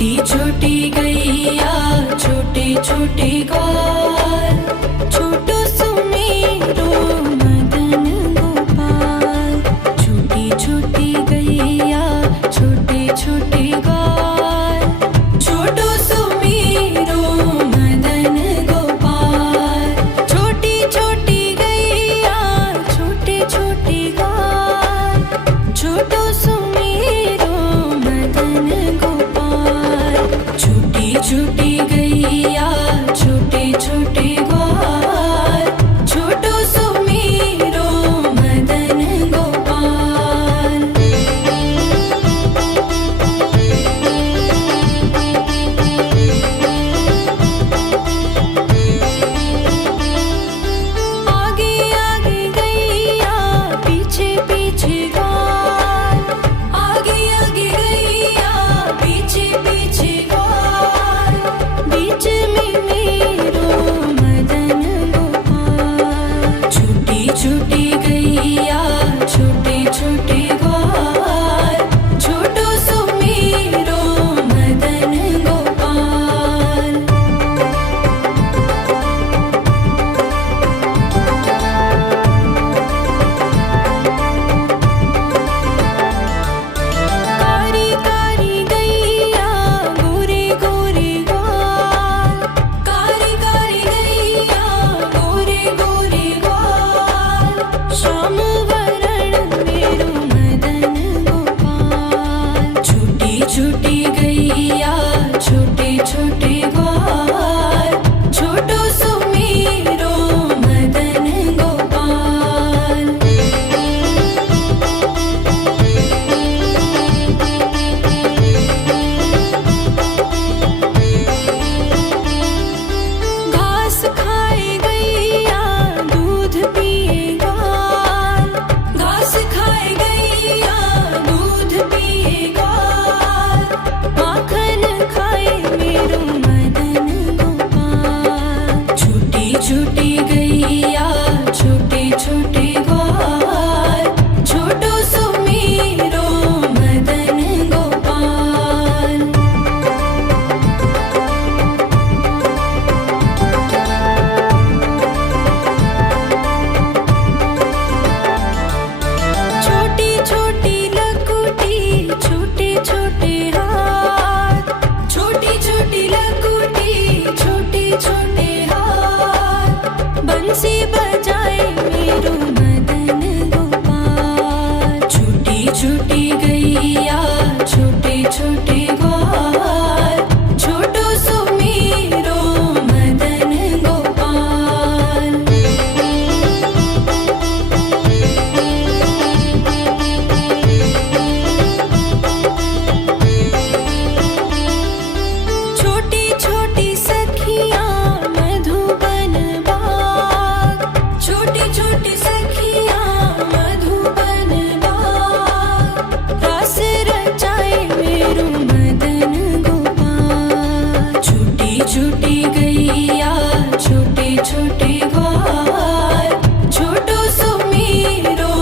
छोटी छोटी गैया छोटे छोटे ग्वाल, छोटो सुमेरो मदन गोपाल। छोटी छोटी गैया छोटे छोटे ग्वाल, छोटो सुमेरो मदन गोपाल। छोटी छोटी गैया छोटे छोटे ग्वाल, छोटो सुमेरो मदन गोपाल। छोटी छोटी गैया छोटे छोटे ग्वाल, छोटो सुमेरो मदन गोपाल। आगे आगे गैया पीछे पीछे ग्वाल, आगे आगे गैया पीछे पीछे ग्वाल। बीच में मेरो मदन गोपाल। छोटी छोटी गैया छोटे छोटे ग्वाल, छोटो सुमेरो मदन गोपाल। कारी कारी गैया गोरे गोरे ग्वाल, कारी कारी गैया गोरे गोरे ग्वाल। श्याम वरण मेरो मदन गोपाल। छोटी छोटी गैया छोटे छोटे ग्वाल, छोटो सुमेरो मदन गोपाल। घास खाए गैया दूध पिए ग्वाल, घास खाए गैया दूध पिए ग्वाल। माखन खाए मेरो मदन गोपाल। छोटी छोटी गैया छोटे छोटे ग्वाल, छोटो सुमेरो मदन गोपाल। छोटी छोटी लकुटी छोटे छोटे हाथ, छोटी छोटी लकुटी छोटे छोटे हाथ। बंसी बजाए मेरो मदन गोपाल। छोटी छोटी गैया छोटे छोटे ग्वाल, छोटो सुमेरो मदन गोपाल। छोटी छोटी सखियाँ मधुबन बाग, छोटी छोटी सखियाँ मधुबन बाग। रास रचाए मेरो मदन गोपाल। छोटी छोटी गैया छोटे छोटे ग्वाल, छोटो सुमेरो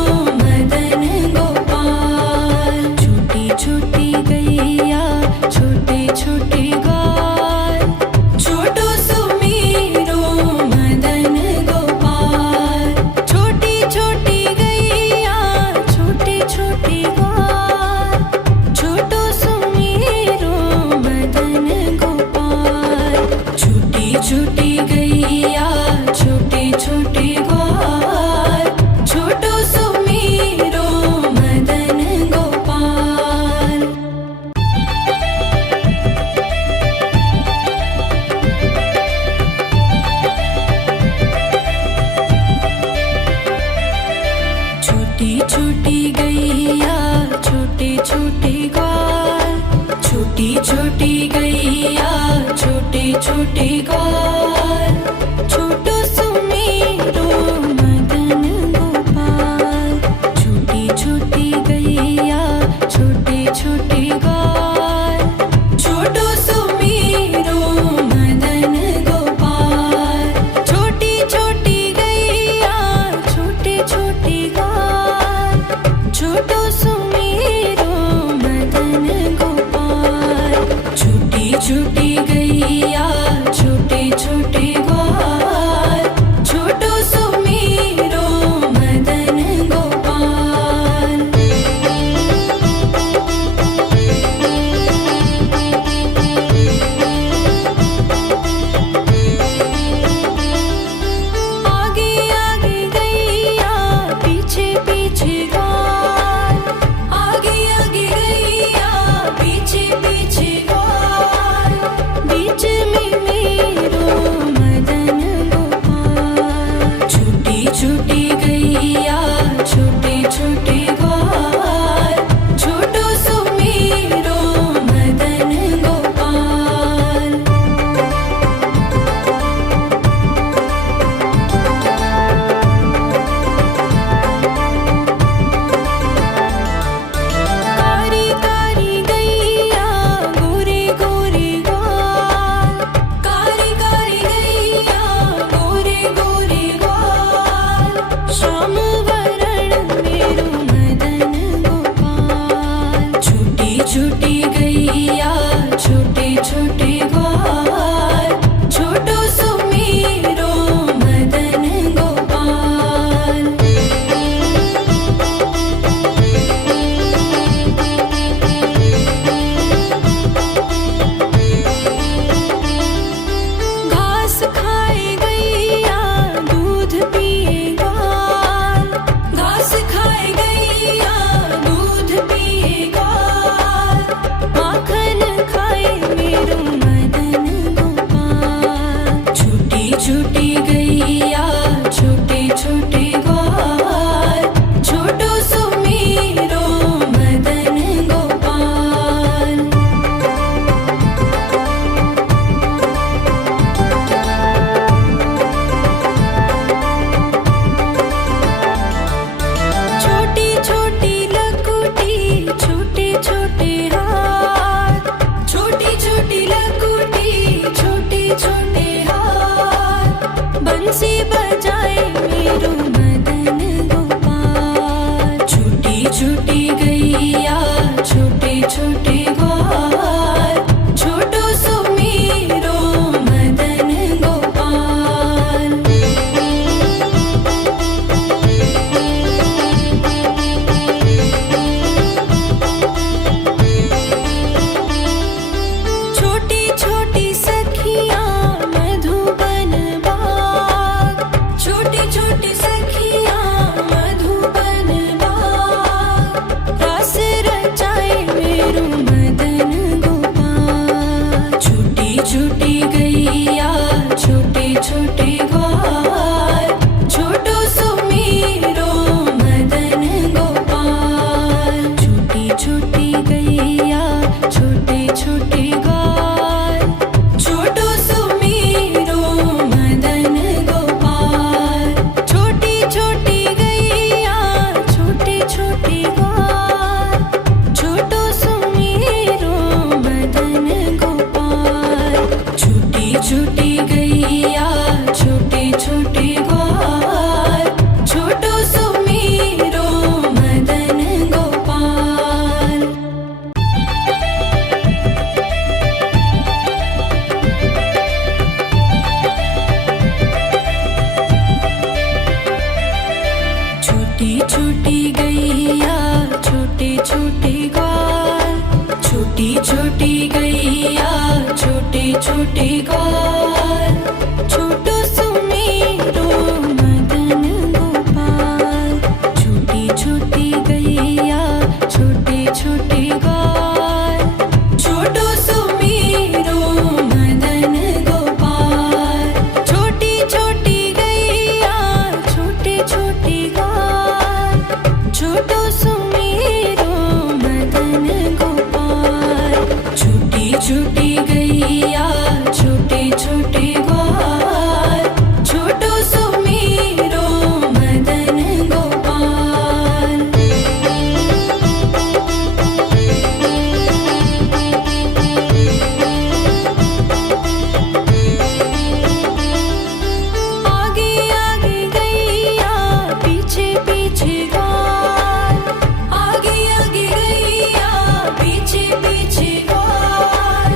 मदन गोपाल। छोटी छोटी गैया छोटे छोटे ग्वाल, छोटो सुमेरो मदन गोपाल। छोटी छोटी गैया छोटे छोटे ग्वाल, छोटो सुमेरो मदन गोपाल। छोटी छोटी गैया छोटे छोटे ग्वाल, छोटो सुमेरो मदन गोपाल। छोटी छोटी गैया छोटे छोटे ग्वाल, छोटी छोटी गैया छोटे छोटे ग्वाल, छोटो सुमेरो मदन गोपाल। छोटी छोटी गैया छोटे छोटे ग्वाल, छोटो सुमेरो मदन गोपाल। छोटी छोटी गैया छोटे छोटे ग्वाल, छोटो सुमेरो मदन गोपाल। छोटी छोटी छोटी सखियाँ मधुबन बाग, छोटी छोटी सखियाँ मधुबन बाग, रास रचाए मेरू मदन गोपाल। छोटी छोटी गैया छोटे छोटे ग्वाल, छोटो सुमीरो मदन गोपाल। छोटी छोटी गैया छोटे छोटे ग्वाल, छोटो सुमीरो मदन गोपाल। छोटी छोटी गैया छोटे छोटे ग्वाल, छोटो सुमीरो मदन गोपाल। छोटी छोटी गैया छोटे छोटे ग्वाल, छोटो सुमीरो मदन गोपाल। छोटी छोटी गैया छोटे छोटे ग्वाल, छोटी छोटी गैया छोटे छोटे ग्वाल, छोटो सुमीरो मदन गोपाल। छोटी छोटी गैया छोटे छोटे ग्वाल, छोटो सुमीरो मदन गोपाल। छोटी छोटी गैया छोटे छोटे ग्वाल, छोटो सुमीरो मदन गोपाल। छोटी छोटी गैया छोटे छोटे ग्वाल, छोटो सुमीरो मदन गोपाल। आगे आगे गैया पीछे पीछे ग्वाल, आगे आगे गैया पीछे पीछे ग्वाल,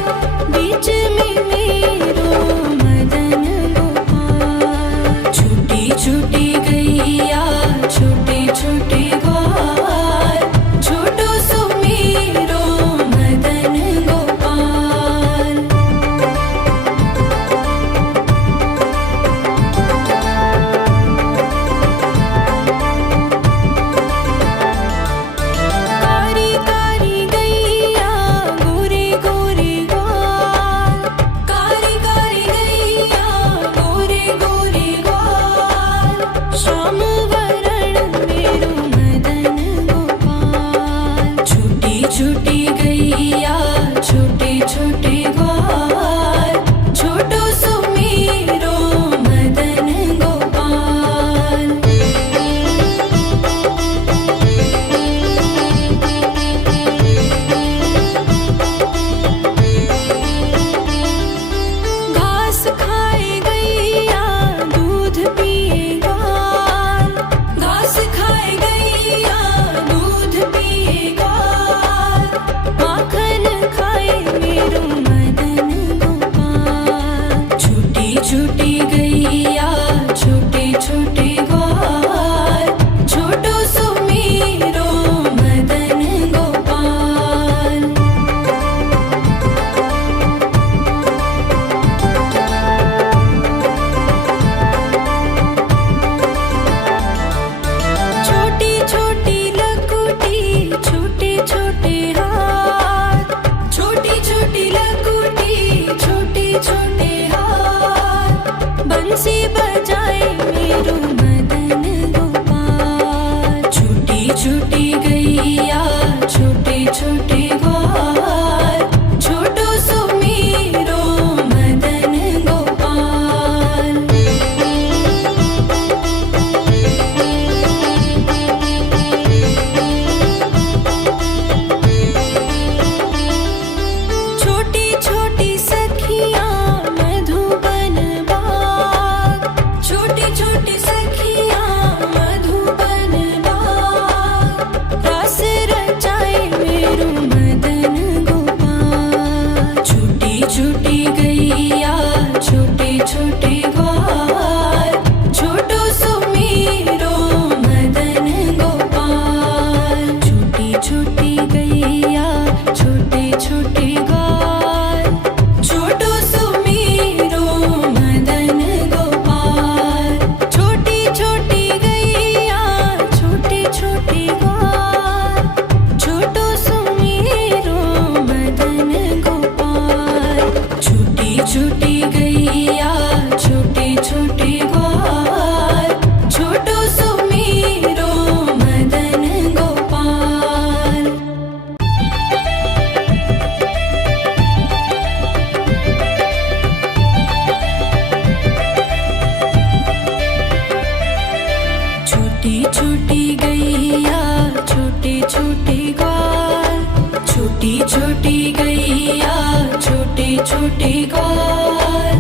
छोटे ग्वाल,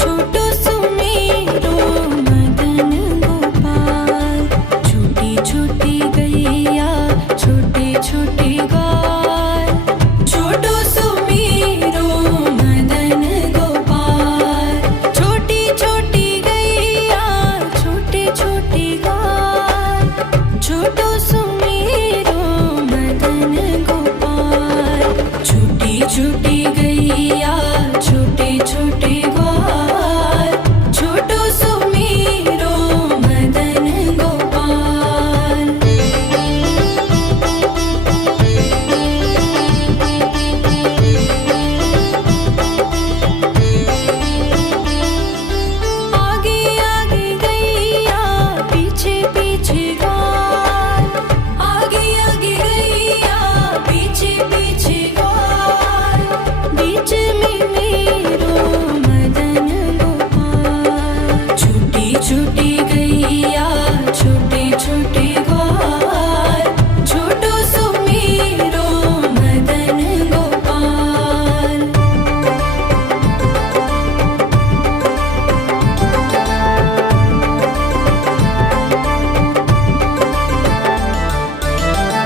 छोटो सुमेरो मदन गोपाल। छोटी छोटी गैया छोटे छोटे ग्वाल, छोटो सुमेरो मदन गोपाल। छोटी छोटी गैया छोटे छोटे ग्वाल, छोटो सुमेरो मदन गोपाल। छोटी छोटी गैया छोटे छोटे ग्वाल, छोटो सुमेरो मदन गोपाल। आगे आगे गैया पीछे पीछे ग्वाल, आगे आगे गैया पीछे पीछे ग्वाल। बीच में मेरो मदन गोपाल। छोटी छोटी गैया छोटे छोटे ग्वाल, छोटो सुमेरो मदन गोपाल।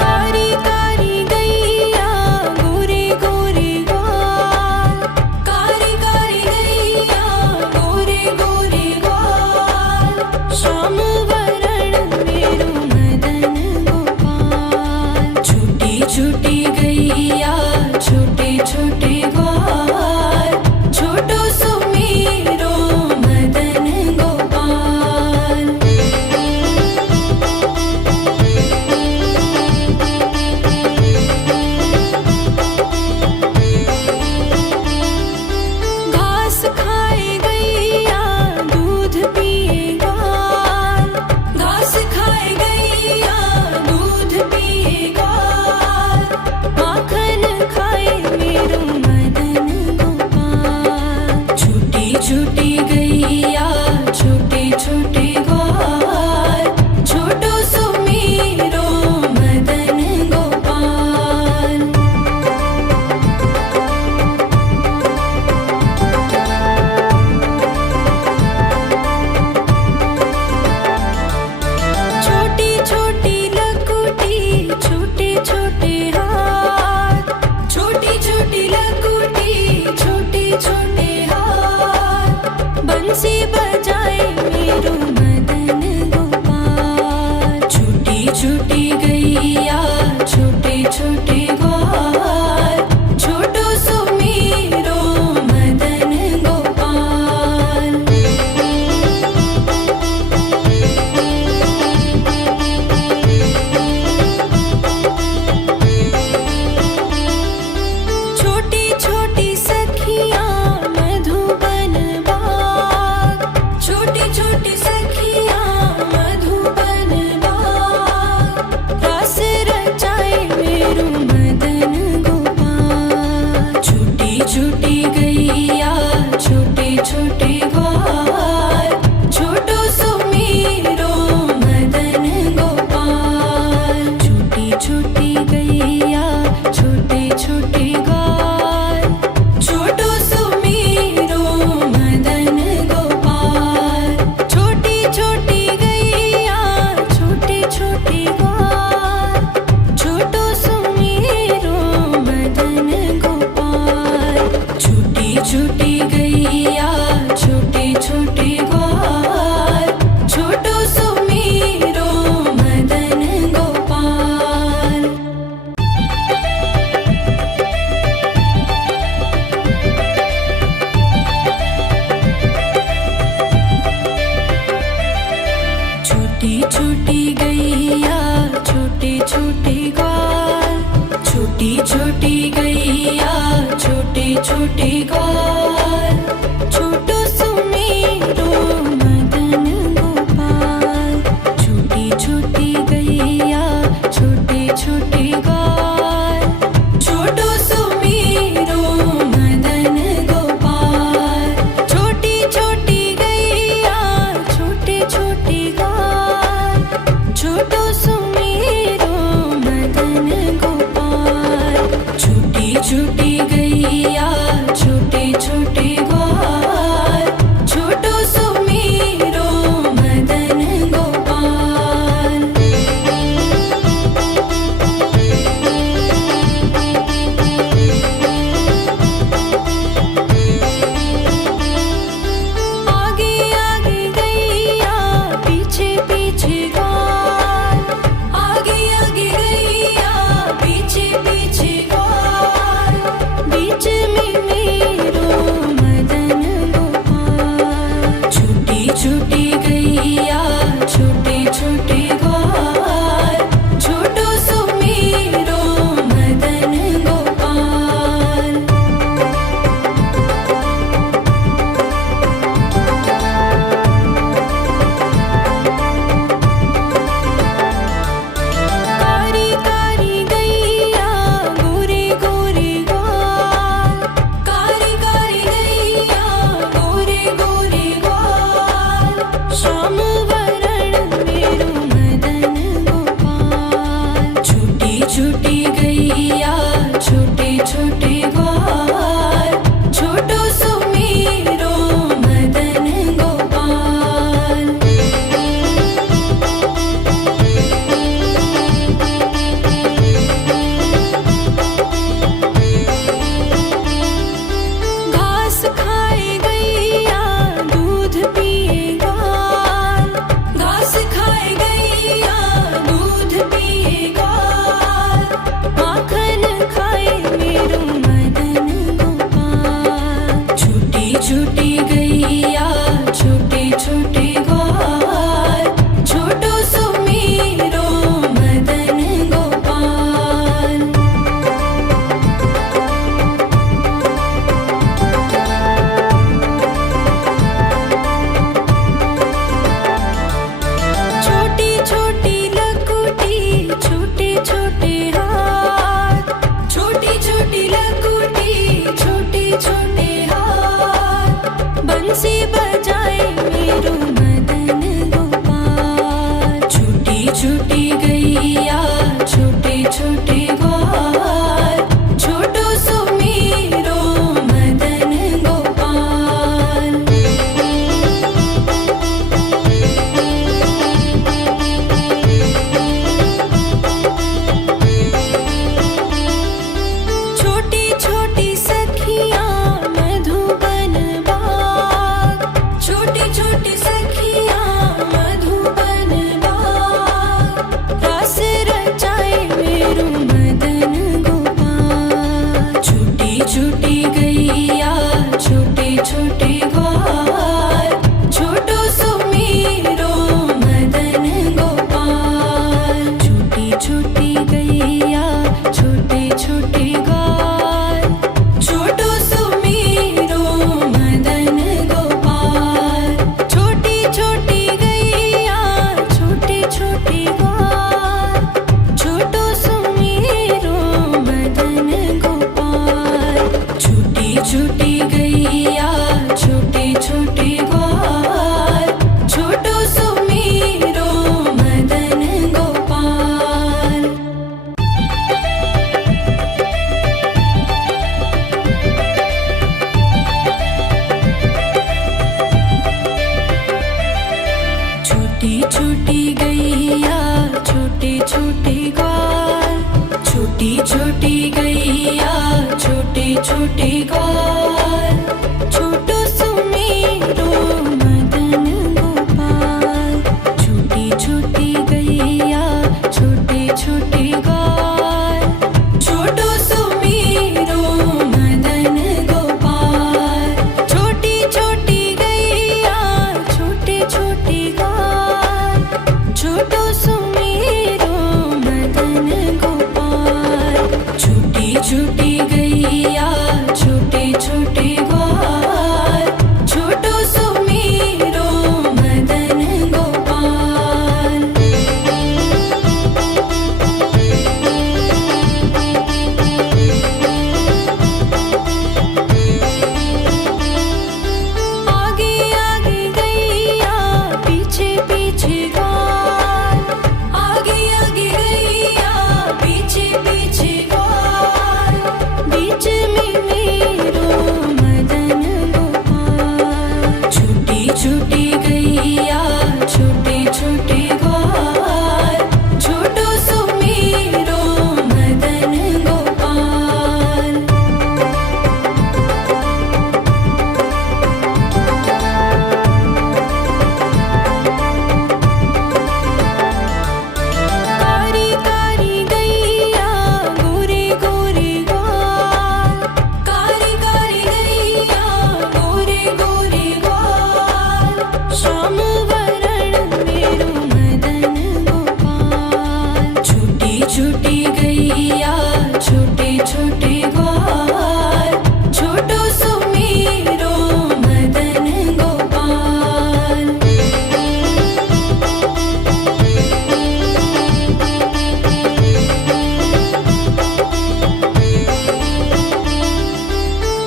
कारी कारी गैया गोरे गोरे ग्वाल, कारी कारी गैया गोरे गोरे ग्वाल। श्याम वरण मेरो मदन गोपाल। छोटी छोटी गैया छोटे छोटे ग्वाल, छोटो सुमेरो मदन गोपाल। घास खाए गैया दूध पिए ग्वाल, घास खाए गैया दूध पिए ग्वाल। माखन खाए मेरो मदन गोपाल। छोटी छोटी गैया छोटे छोटे ग्वाल, छोटो सुमेरो मदन गोपाल। छोटी छोटी लकुटी छोटे छोटे हाथ, छोटी छोटी लकुटी छोटे छोटे हाथ। बंसी बजाए मेरो मदन गोपाल। छोटी छोटी गैया छोटे छोटे ग्वाल, छोटो सुमेरो मदन गोपाल। छोटी छोटी सखियाँ मधुबन बाग, छोटी छोटी सखियाँ मधुबन बाग। रास रचाए मेरो मदन गोपाल। छोटी छोटी गैया छोटे छोटे ग्वाल, छोटो सुमेरो मदन गोपाल। छोटी छोटी गैया छोटे छोटे ग्वाल, छोटो सुमेरो मदन गोपाल। छोटी छोटी गैया छोटे छोटे ग्वाल, छोटो सुमेरो मदन गोपाल। छोटी छोटी गैया छोटे छोटे ग्वाल, छोटो सुमेरो मदन गोपाल। छोटी छोटी गैया छोटे छोटे ग्वाल, छोटी छोटी गैया छोटे छोटे ग्वाल, छोटो सुमेरो मदन गोपाल। छोटी छोटी गैया छोटे छोटे ग्वाल, छोटो सुमेरो मदन गोपाल। छोटी छोटी गैया छोटे छोटे ग्वाल, छोटो सुमेरो मदन गोपाल। छोटी छोटी गैया छोटे छोटी गैया छोटे छोटे ग्वाल, छोटो सुमेरो मदन गोपाल। छोटी छोटी लकुटी छोटे छोटे हाथ, छोटी छोटी लकुटी छोटे छोटे हाथ, बंसी बजाए मेरो मदन गोपाल। छोटी छोटी गैया छोटे छोटे ग्वाल, छोटो सुमेरो मदन गोपाल। छोटी छोटी सखियाँ मधुबन बाग, छोटी छोटी सखियाँ मधुबन बाग, रास रचाए मेरो मदन गोपाल। छोटी छोटी गैया छोटे छोटे ग्वाल, छोटो सुमेरो मदन गोपाल। छोटी छोटी गैया छोटे छोटे ग्वाल, छोटो सुमेरो मदन गोपाल। छोटी छोटी गैया छोटे छोटे ग्वाल, छोटो सुमेरो मदन गोपाल। छोटी छोटी गैया छोटे छोटे ग्वाल, छोटो सुमेरो मदन गोपाल। छोटी छोटी गैया छोटे छोटे ग्वाल, छोटी छोटी गैया छोटे छोटे ग्वाल, छोटो सुमेरो मदन गोपाल। छोटी छोटी गैया छोटे छोटे ग्वाल, छोटो सुमेरो मदन गोपाल। छोटी छोटी गैया छोटे छोटे ग्वाल, छोटो सुमेरो मदन गोपाल। छोटी छोटी गैया छोटे छोटे ग्वाल, छोटो सुमेरो मदन गोपाल। आगे आगे गैया पीछे पीछे ग्वाल, आगे आगे गैया पीछे पीछे ग्वाल, बीच में मेरो मदन गोपाल। छोटी छोटी गैया छोटे छोटे ग्वाल, छोटो सुमेरो मदन गोपाल। कारी कारी गैया गोरे गोरे ग्वाल, कारी कारी गैया गोरे गोरे ग्वाल, श्याम वरण मेरो मदन गोपाल। छोटी छोटी गैया छोटे छोटे ग्वाल, छोटो सुमेरो मदन गोपाल।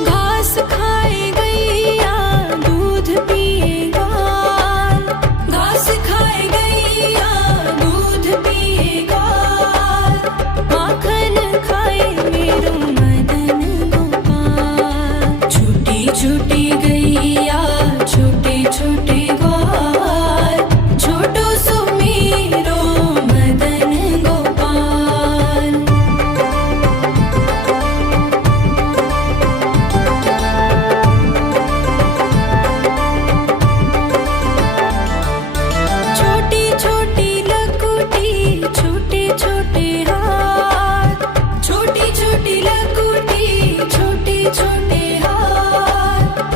घास खाए गैया दूध पिए ग्वाल, घास खाए गैया दूध पिए ग्वाल, माखन खाए मेरो मदन गोपाल। छोटी छोटी गैया छोटे छोटे ग्वाल, छोटो सुमेरो मदन गोपाल। छोटी छोटी लकुटी छोटे छोटे हाथ, छोटी छोटी लकुटी छोटे छोटे हाथ,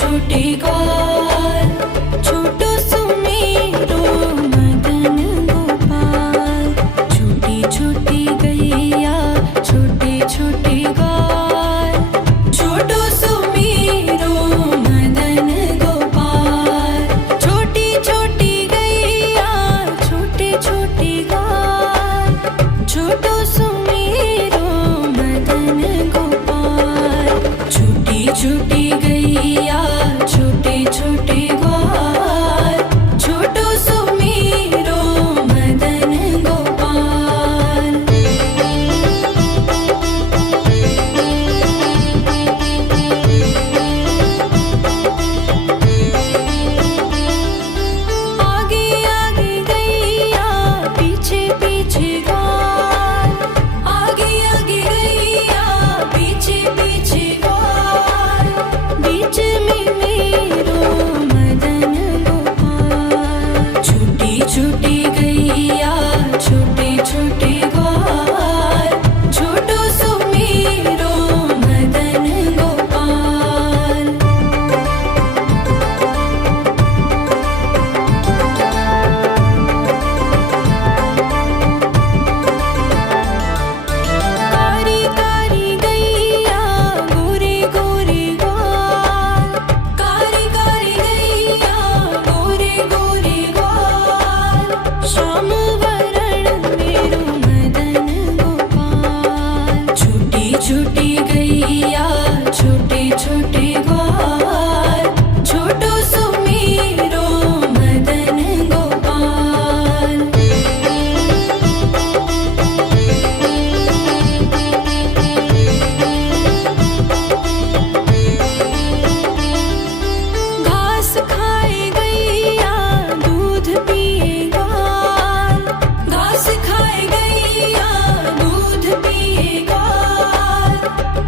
छोटे ग्वाल, छोटो सुमेरो मदन गोपाल। छोटी छोटी गैया छोटे छोटे ग्वाल, छोटो सुमेरो मदन गोपाल। छोटी छोटी गैया छोटे छोटे ग्वाल, छोटो सुमेरो मदन गोपाल। छोटी छोटी गैया छोटे छोटे ग्वाल, छोटो सुमेरो मदन गोपाल। आगे आगे गैया पीछे पीछे ग्वाल, आगे आगे गैया पीछे पीछे ग्वाल। बीच में मेरो मदन गोपाल। छोटी छोटी गैया छोटे छोटे ग्वाल, छोटो सुमेरो मदन गोपाल। कारी कारी गैया गोरे गोरे ग्वाल, कारी कारी गैया गोरे गोरे ग्वाल। श्याम वरण मेरो मदन गोपाल। छोटी छोटी गैया छोटे छोटे ग्वाल, छोटो सुमेरो मदन गोपाल। घास खाए गैया दूध पिए ग्वाल, घास खाए गैया दूध पिए ग्वाल।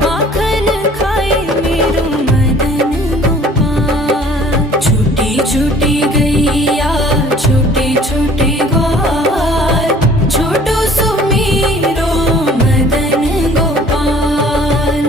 माखन खाए मेरो मदन गोपाल। छोटी छोटी गैया छोटे छोटे ग्वाल, छोटो सुमेरो मदन गोपाल।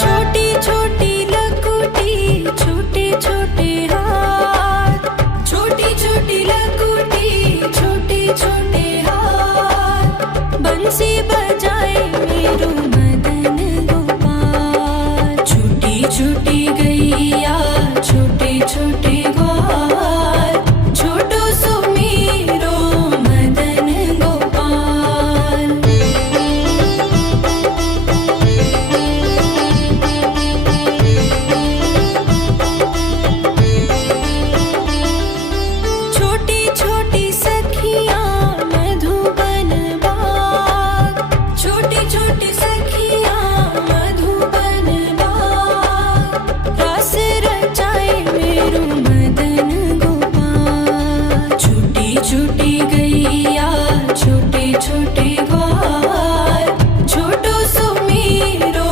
छोटी छोटी लकुटी छोटे छोटे हाथ, छोटी छोटी लकुटी छोटे छोटे हाथ। बंसी बजाए मेरो मदन गोपाल। छोटी छोटी गैया छोटे छोटे ग्वाल, छोटो सुमेरो मदन गोपाल। छोटी छोटी सखियाँ मधुबन बाग, छोटी छोटी सखियाँ मधुबन बाग। रास रचाए मेरो मदन गोपाल। छोटी छोटी गैया छोटे छोटे ग्वाल, छोटो सुमेरो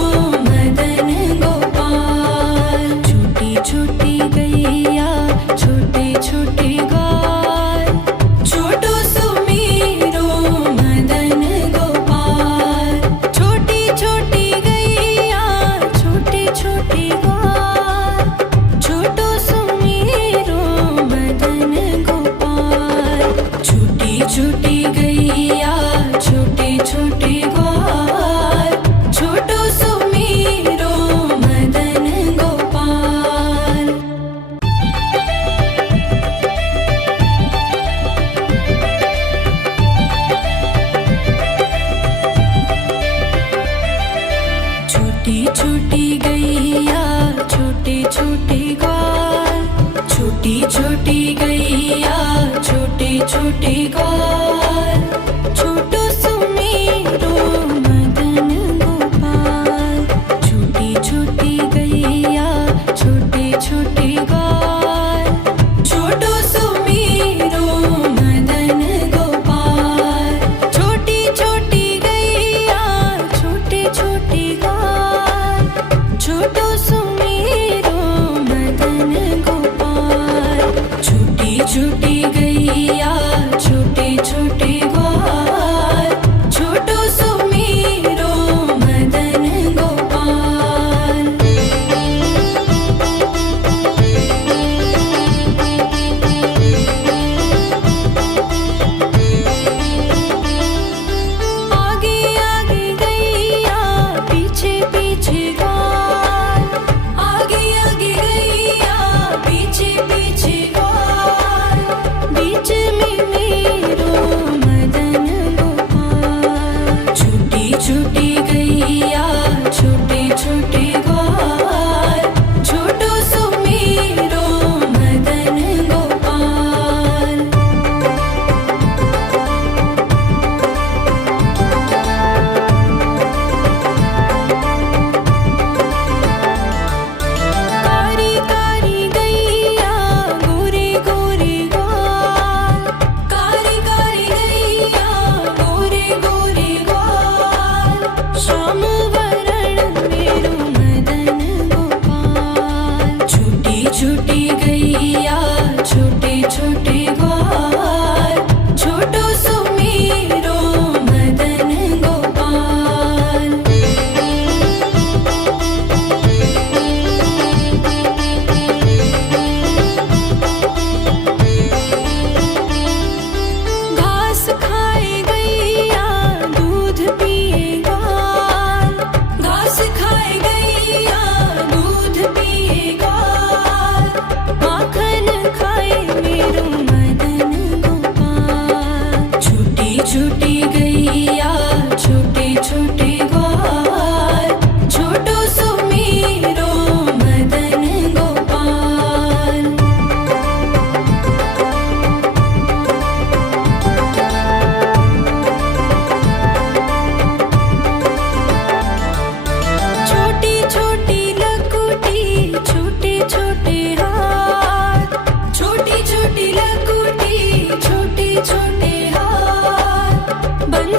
मदन गोपाल। छोटी छोटी गैया छोटे छोटे ग्वाल, छोटो सुमेरो मदन गोपाल। छोटी छोटी गैया छोटे छोटे ग्वाल, छोटो सुमेरो मदन गोपाल। छोटी छोटी गैया छोटे छोटे ग्वाल, छोटो सुमेरो मदन गोपाल। छोटी छोटी गैया छोटे छोटे ग्वाल, छोटी छोटी गैया छोटे छोटे ग्वाल, छोटो सुमेरो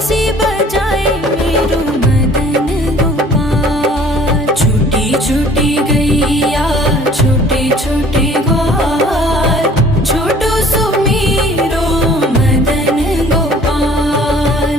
बंसी बजाए मेरो मदन गोपाल। छोटी छोटी गैया छोटे छोटे ग्वाल, छोटो सो मेरो मदन गोपाल।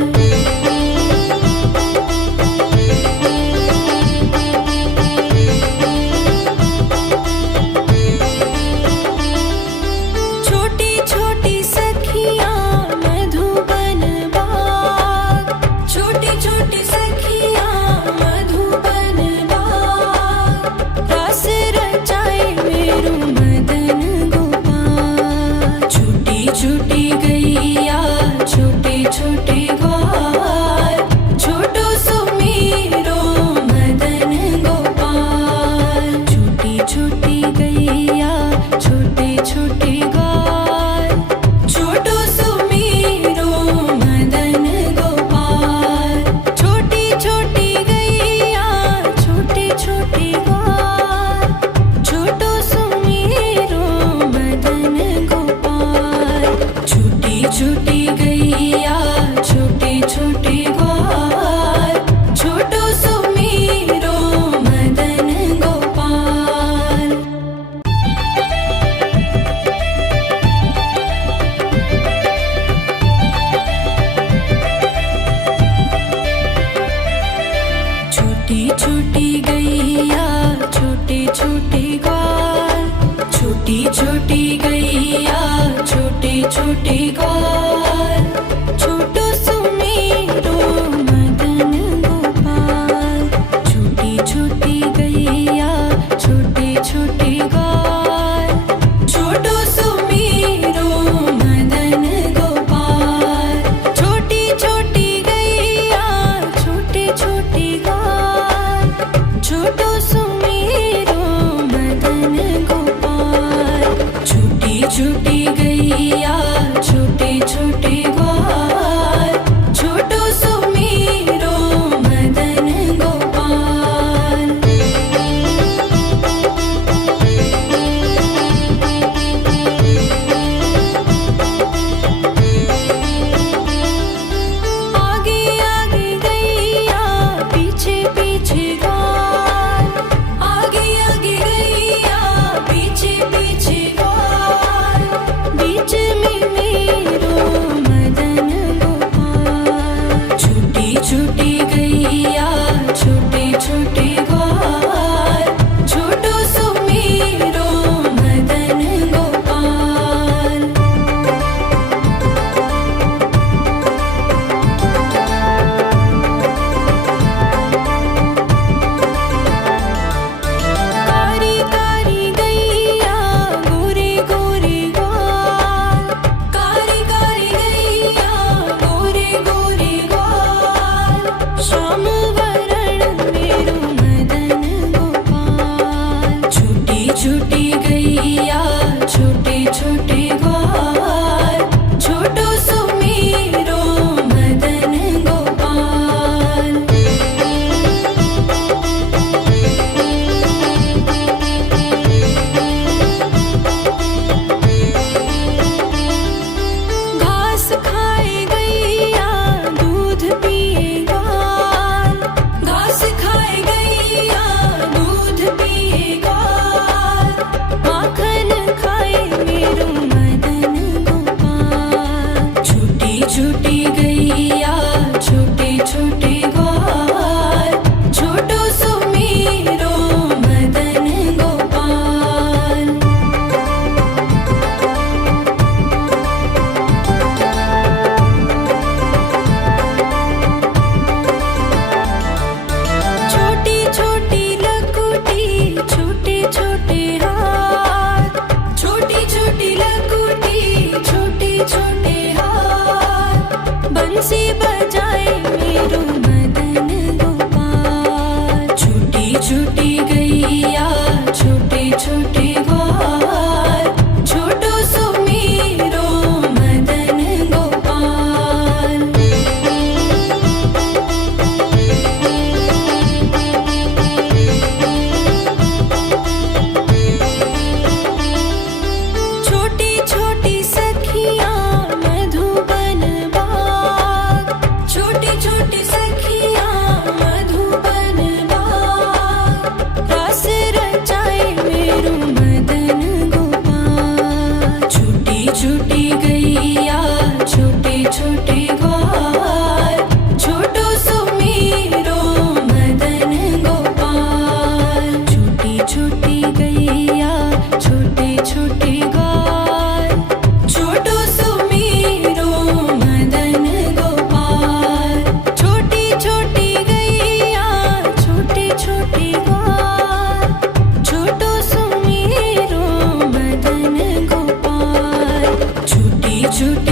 छोटी छोटी सखियाँ मधुबन बाग, छोटी छोटी सखियाँ मधुबन बाग, रास रचाए मेरो मदन गोपाल। छोटी छोटी गैया छोटे छोटे ग्वाल, छोटो सो मेरो मदन गोपाल। छोटी छोटी गैया छोटे छोटे ग्वाल, छोटो सो मेरो मदन गोपाल। छोटी छोटी गैया छोटे छोटे ग्वाल, छोटो सो मेरो मदन गोपाल। छोटी छोटी गैया छोटे छोटे ग्वाल, छोटो सो मेरो मदन गोपाल। छोटी छोटी गैया छोटे छोटे ग्वाल, छोटी छोटी गैया छोटे छोटे ग्वाल, छोटो सो मेरो मदन गोपाल। छोटी छोटी गैया छोटे छोटे ग्वाल, छोटो सो मेरो मदन गोपाल। छोटी छोटी गैया छोटे छोटे ग्वाल, छोटो सो मेरो मदन गोपाल। छोटी छोटी गैया छोटे छोटे छोटी